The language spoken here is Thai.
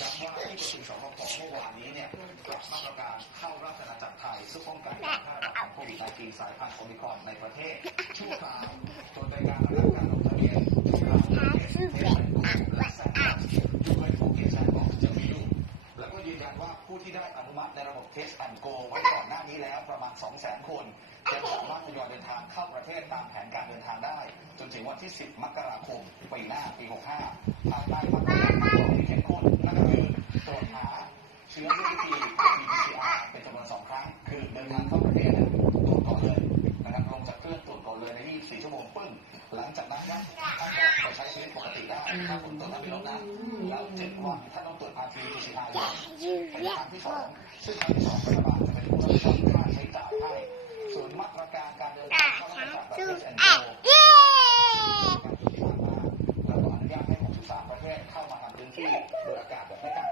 ย้ำว่าที่ประชุมสบคเมื่อวานนี้เนี่ยปรับมาตรการเข้าราชอาณาจักรไทยซึ่งป้องกันการแพร่ระบาดของโควิด -19 สายพันธุ์โอมิครอนในประเทศชั่วคราวจนเป็นการระงับการลงทะเบียนชั่วคราวและสัญญาดูไโอเคชับอกจะมีอยู่แล้วก็ยืนยันว่าผู้ที่ได้อนุมัติในระบบเทสตันโกไว้ก่อนหน้านี้แล้วประมาณ 200,000 คนจะสามารถทยอยเดินทางเข้าประเทศตามแผนการเดินทางได้ จนถึงวันที่ 10 มกราคมปีหน้าปี 65ภายใต้ โมงปึ้งหลังจากนั้นนะท่านก็ไปใช้ชีวิตปกติได้ถ้าผลตรวจไม่ลบนะแล้วเจ็ดวันท่านต้องตรวจ RT-PCR เลยเป็นครั้งที่สองซึ่งครั้งที่สองรัฐบาลจะเป็นผู้รับผิดชอบค่าใช้จ่ายให้ส่วนมาตรการการเดินทางเข้าราชการประเทศแอนโกแล้วก็อนุญาตให้63ประเทศเข้ามาทำพื้นที่โดยอากาศแบบไม่กักตัวนะครับ